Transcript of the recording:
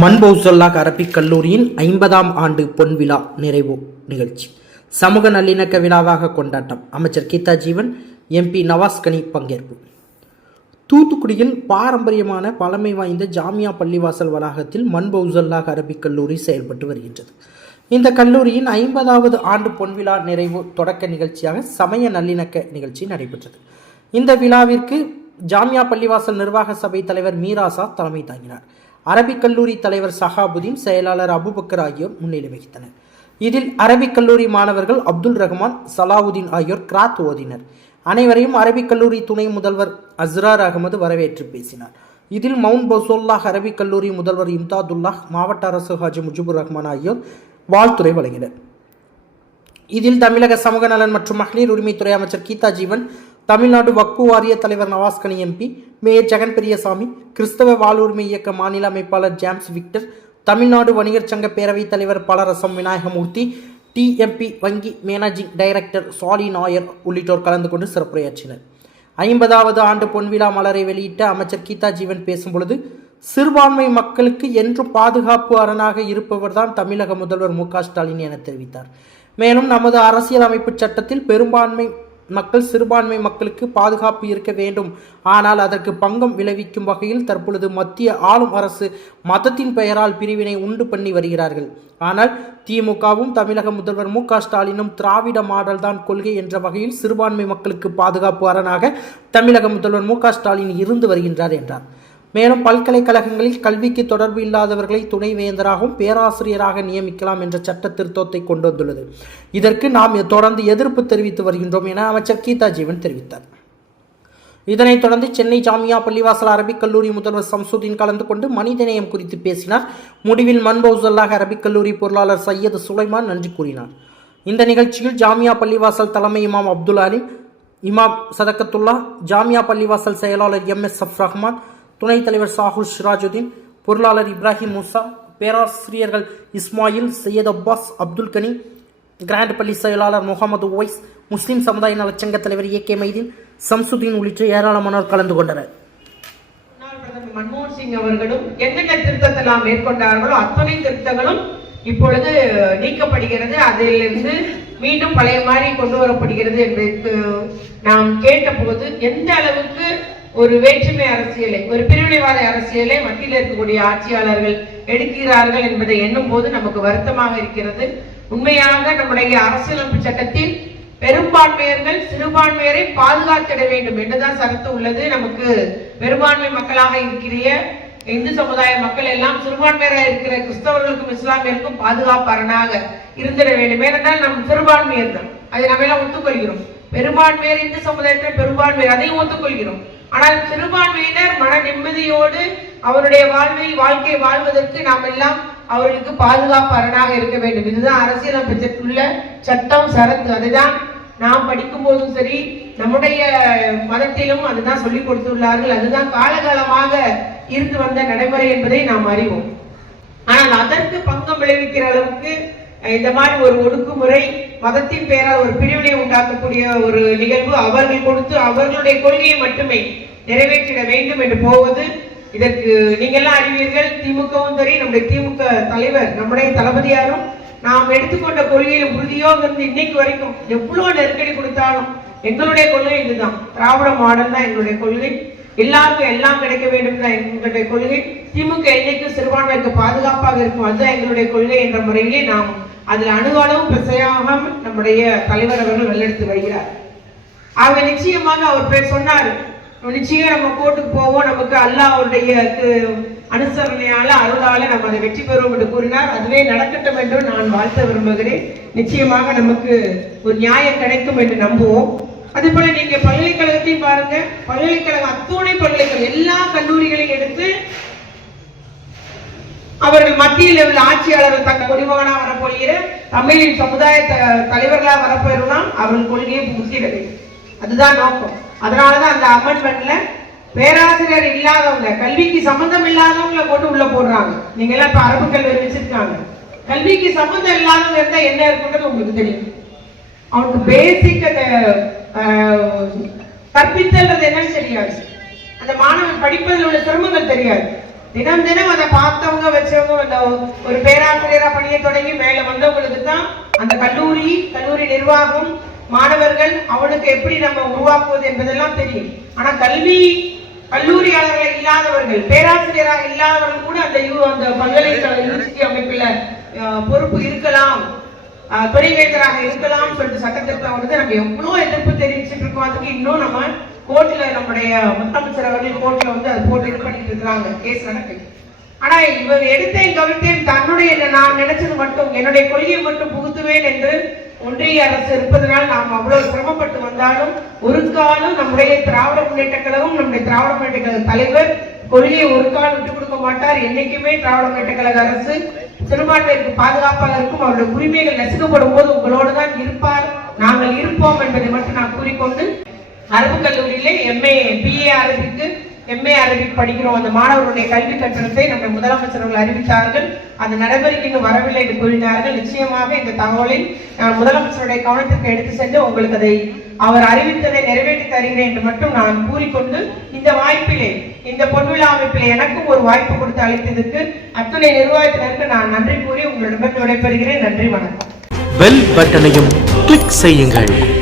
மன்பௌசல்லாக் Arabic கல்லூரியின் ஐம்பதாம் ஆண்டு பொன்விழா நிறைவு நிகழ்ச்சி. சமூக நல்லிணக்க விழாவாக கொண்டாட்டம். அமைச்சர் கீதா ஜீவன் எம்பி நவாஸ் கனி பங்கேற்பு. தூத்துக்குடியில் பாரம்பரியமான பழமை வாய்ந்த ஜாமியா பள்ளிவாசல் வளாகத்தில் மன்பௌசல்லாக் அரபிக் கல்லூரி செயல்பட்டு வருகின்றது. இந்த கல்லூரியின் ஐம்பதாவது ஆண்டு பொன்விழா நிறைவு தொடக்க நிகழ்ச்சியாக சமய நல்லிணக்க நிகழ்ச்சி நடைபெற்றது. இந்த விழாவிற்கு ஜாமியா பள்ளிவாசல் நிர்வாக சபை தலைவர் மீராசா தலைமை தாங்கினார். அரபிக் கல்லூரி தலைவர் சஹாபுதீன் செயலாளர் அபுபக்கர் ஆகியோர் முன்னிலை வகித்தனர். இதில் அரபிக் கல்லூரி மாணவர்கள் அப்துல் ரஹ்மான் சலாவுதீன் ஆகியோர் கிராத் ஓதினர். அனைவரையும் அரபிக் கல்லூரி துணை முதல்வர் அஸ்ரார் அகமது வரவேற்று பேசினார். இதில் மவுண்ட் பசோல்லாஹ் அரபிக் கல்லூரி முதல்வர் இம்தாதுல்லாஹ் மாவட்ட அரசு ஹாஜி முஜிபுர் ரஹ்மான் ஆகியோர் வாழ்த்துறை வழங்கினர். இதில் தமிழக சமூக நலன் மற்றும் மகளிர் உரிமைத்துறை அமைச்சர் கீதா ஜீவன் தமிழ்நாடு வக்பு வாரிய தலைவர் நவாஸ்கனி எம்பி மேயர் ஜெகன் பெரியசாமி கிறிஸ்தவ வாழ்வுரிமை இயக்க மாநில அமைப்பாளர் ஜேம்ஸ் விக்டர் தமிழ்நாடு வணிகர் சங்க பேரவைத் தலைவர் பலரசம் விநாயகமூர்த்தி டிஎம்பி வங்கி மேனேஜிங் டைரக்டர் சாலி நாயர் உள்ளிட்டோர் கலந்து கொண்டு சிறப்புரையாற்றினர். ஐம்பதாவது ஆண்டு பொன்விழா மலரை வெளியிட்ட அமைச்சர் கீதா ஜீவன் பேசும்பொழுது சிறுபான்மை மக்களுக்கு என்றும் பாதுகாப்பு அரணாக இருப்பவர்தான் தமிழக முதல்வர் மு ஸ்டாலின் என தெரிவித்தார். மேலும் நமது அரசியலமைப்பு சட்டத்தில் பெரும்பான்மை மக்கள் சிறுபான்மை மக்களுக்கு பாதுகாப்பு இருக்க வேண்டும். ஆனால் அதற்கு பங்கம் விளைவிக்கும் வகையில் தற்பொழுது மத்திய ஆளும் அரசு மதத்தின் பெயரால் பிரிவினை உண்டு பண்ணி வருகிறார்கள். ஆனால் திமுகவும் தமிழக முதல்வர் மு ஸ்டாலினும் திராவிட மாடல் தான் கொள்கை என்ற வகையில் சிறுபான்மை மக்களுக்கு பாதுகாப்பு அரணாக தமிழக முதல்வர் மு ஸ்டாலின் இருந்து வருகின்றார் என்றார். மேலும் பல்கலைக்கழகங்களில் கல்விக்கு தொடர்பு இல்லாதவர்களை துணைவேந்தராகவும் பேராசிரியராக நியமிக்கலாம் என்ற சட்ட திருத்தத்தை கொண்டு வந்துள்ளது. இதற்கு நாம் தொடர்ந்து எதிர்ப்பு தெரிவித்து வருகின்றோம் என அமைச்சர் கீதா ஜீவன் தெரிவித்தார். இதனைத் தொடர்ந்து சென்னை ஜாமியா பள்ளிவாசல் அரபிக் கல்லூரி முதல்வர் சம்சுதீன் கலந்து கொண்டு மனிதநேயம் குறித்து பேசினார். முடிவில் மன்பௌசல்லாக அரபிக் கல்லூரி பொருளாளர் சையது சுலைமான் நன்றி கூறினார். இந்த நிகழ்ச்சியில் ஜாமியா பள்ளிவாசல் தலைமை இமாம் அப்துல் அலிம் இமாம் சதக்கத்துல்லா ஜாமியா பள்ளிவாசல் செயலாளர் எம் எஸ் சஃப் ரஹ்மான் துணைத் தலைவர் சாஹூர் சிராஜுதீன் பொருளாளர் இப்ராஹிம் முசா பேராசிரியர்கள் இஸ்மாயில் சையத் அப்பாஸ் அப்துல் கனி கிராண்ட் பள்ளி செயலாளர் முகமது ஒய்ஸ் முஸ்லீம் சமுதாய நலச்சங்க தலைவர் ஏ கே மைதீன் சம்சுதீன் உள்ளிட்ட ஏராளமானோர் கலந்து கொண்டனர். மன்மோகன் சிங் அவர்களும் என்னென்ன திருத்தத்தெல்லாம் மேற்கொண்டார்களோ அத்தனை திருத்தங்களும் இப்பொழுது நீக்கப்படுகிறது. அதிலிருந்து மீண்டும் பழைய மாதிரி கொண்டு வரப்படுகிறது என்று நாம் கேட்டபோது எந்த அளவுக்கு ஒரு வேற்றுமை அரசியலை ஒரு பிரிவினைவாத அரசியலை மத்தியில் இருக்கக்கூடிய ஆட்சியாளர்கள் எடுக்கிறார்கள் என்பதை எண்ணும் போது நமக்கு வருத்தமாக இருக்கிறது. உண்மையாக நம்முடைய அரசியலமைப்பு சட்டத்தில் பெரும்பான்மையர்கள் சிறுபான்மையரை பாதுகாத்திட வேண்டும் என்றுதான் சரத்து உள்ளது. நமக்கு பெரும்பான்மை மக்களாக இருக்கிற இந்து சமுதாய மக்கள் எல்லாம் சிறுபான்மையராக இருக்கிற கிறிஸ்தவர்களுக்கும் இஸ்லாமியருக்கும் பாதுகாப்பு அரணாக இருந்திட வேண்டும். ஏனென்றால் நம் சிறுபான்மையர் தான் அதை நம்ம எல்லாம் ஒத்துக்கொள்கிறோம். பெரும்பான்மையர் இந்து சமுதாயத்தில் பெரும்பான்மையர் அதையும் ஒத்துக்கொள்கிறோம். ஆனால் சிறுபான்மையினர் மன நிம்மதியோடு அவருடைய வாழ்வை வாழ்க்கை வாழ்வதற்கு நாம் எல்லாம் அவர்களுக்கு பாதுகாப்பு அரணாக இருக்க வேண்டும். இதுதான் அரசியலமைப்புள்ள சட்டம் சரத்து. அதுதான் நாம் படிக்கும் போதும் சரி நம்முடைய மதத்திலும் அதுதான் சொல்லிக் கொடுத்துள்ளார்கள். அதுதான் காலகாலமாக இருந்து வந்த நடைமுறை என்பதை நாம் அறிவோம். ஆனால் அதற்கு பங்கம் விளைவிக்கிற அளவுக்கு இந்த மாதிரி ஒரு ஒடுக்குமுறை மதத்தின் பெயரால் ஒரு பிரிவினை உண்டாக்கக்கூடிய ஒரு நிகழ்வு அவர்கள் கொடுத்து அவர்களுடைய கொள்கையை மட்டுமே நிறைவேற்றிட வேண்டும் என்று போவது. இதற்கு நீங்கெல்லாம் அறிவீர்கள் திமுகவும் சரி நம்முடைய திமுக தலைவர் நம்முடைய தளபதியாரும் நாம் எடுத்துக்கொண்ட கொள்கையில் உறுதியோக இருந்து இன்னைக்கு வரைக்கும் எவ்வளவு நெருக்கடி கொடுத்தாலும் எங்களுடைய கொள்கை இதுதான். திராவிட மாடல் தான் எங்களுடைய கொள்கை. எல்லாருக்கும் எல்லாம் கிடைக்க வேண்டும் தான் எங்களுடைய கொள்கை. திமுக என்னைக்கும் சிறுபான்மைக்கு பாதுகாப்பாக இருக்கும். அதுதான் எங்களுடைய கொள்கை என்ற முறையிலே நாம் அதில் அணுகளவும் பிசையாகாமல் நம்முடைய தலைவர் அவர்கள் வெள்ளெடுத்து வருகிறார். ஆக நிச்சயமாக அவர் பேர் சொன்னார். நிச்சயம் நம்ம கோர்ட்டுக்கு போவோம். நமக்கு அல்லாஹ் அவருடைய அனுசரணையால அருளால நம்ம அதை வெற்றி பெறுவோம் என்று கூறினார். அதுவே நடக்கட்டும் என்று நான் வாழ்த்த விரும்புகிறேன். நிச்சயமாக நமக்கு ஒரு நியாயம் கிடைக்கும் என்று நம்புவோம். அதே போல நீங்க பல்கலைக்கழகத்தையும் பாருங்க. பல்கலைக்கழகம் அத்துணை பல்கலைக்கழகம் எல்லா கல்லூரிகளையும் எடுத்து அவர்கள் மத்தியில் உள்ள ஆட்சியாளர்கள் தக்க கொடிமகனா வரப்போகிற தமிழின் சமுதாய த- தலைவர்களா வரப்போகிறோம்னா அவர்கள் கொள்கையை புகுத்திட அதுதான் நோக்கம். அதனாலதான் அந்த அமெண்ட்மெண்ட்ல பேராசிரியர் இல்லாதவங்க கல்விக்கு சம்பந்தம் இல்லாதவங்கள கொண்டு உள்ள போடுறாங்க. நீங்க எல்லாம் இப்ப அரபு கல்வி வச்சிருக்காங்க. கல்விக்கு சம்பந்தம் இல்லாதவங்க இருந்தா என்ன இருக்குன்றது உங்களுக்கு தெரியும். அவனுக்கு பேசிக் அந்த கற்பித்தல்ன்றது என்னன்னு தெரியாது. அந்த மாணவன் படிப்பதில் உள்ள சிரமங்கள் தெரியாது. தினம் தினம் அதை பார்த்தவங்க வச்சவங்க அந்த ஒரு பேராசிரியரா பணியை தொடங்கி மேல வந்தவங்களுக்கு தான் அந்த கல்லூரி கல்லூரி நிர்வாகம் மாணவர்கள் அவனுக்கு எப்படி நம்ம உருவாக்குவது என்பதெல்லாம் தெரியும். ஆனா கல்வி கல்லூரியாளர்கள் இல்லாதவர்கள் பேராசிரியராக இல்லாதவர்கள் கூட அந்த அந்த பல்கலைக்கழக யூனிவர்சிட்டி அமைப்புல பொறுப்பு இருக்கலாம். அஹ், இருக்கலாம் சொல்லிட்டு சட்டத்திருத்தம் வந்து நம்ம எவ்வளவு எதிர்ப்பு தெரிவிச்சுட்டு இருக்கோம் அதுக்கு இன்னும் நம்ம கோர்ட்ல நம்முடைய முதலமைச்சர் அவர்கள் கோர்ட்ல வந்து அது போட்டு இது பண்ணிட்டு இருக்கிறாங்க. கேஸ் நடக்குது. ஆனா இவர் எடுத்தேன் கவிழ்த்தேன் தன்னுடைய நான் நினைச்சது மட்டும் என்னுடைய கொள்கையை மட்டும் புகுத்துவேன் என்று ஒன்றிய அரசு இருப்பதனால் நாம் அவ்வளவு சிரமப்பட்டு வந்தாலும் ஒரு காலம் நம்முடைய திராவிட முன்னேற்ற கழகம் நம்முடைய திராவிட முன்னேற்ற கழக தலைவர் கொள்கையை ஒரு காலம் விட்டு கொடுக்க மாட்டார். என்னைக்குமே திராவிட முன்னேற்ற கழக அரசு சிறுபான்மையிற்கு பாதுகாப்பாக இருக்கும். அவருடைய உரிமைகள் நசுக்கப்படும் போது உங்களோடு தான் இருப்பார். நாங்கள் இருப்போம் என்பதை மட்டும் நான் கூறிக்கொண்டு அரபு கல்லூரியிலே எம்ஏ பிஏ அரபிக்கு எம்ஏ அரபிக் படிக்கிறோம். அந்த மாணவர்களுடைய கல்வி கட்டணத்தை நம்முடைய முதலமைச்சர் அவர்கள் அறிவித்தார்கள். அந்த நடைமுறைக்கு இன்னும் வரவில்லை என்று கூறினார்கள். நிச்சயமாக இந்த தகவலை நான் முதலமைச்சருடைய கவனத்திற்கு எடுத்து சென்று உங்களுக்கு அதை அவர் அறிவித்ததை நிறைவேற்றி தருகிறேன் என்று மட்டும் நான் கூறிக்கொண்டு இந்த வாய்ப்பிலே இந்த பொன்விழா அமைப்பில் எனக்கும் ஒரு வாய்ப்பு கொடுத்து அளித்ததற்கு அத்துணை நிர்வாகத்தினருக்கு நான் நன்றி கூறி உங்களிடம் விடைபெறுகிறேன். நன்றி வணக்கம். பெல் பட்டனையும் கிளிக் செய்யுங்கள்.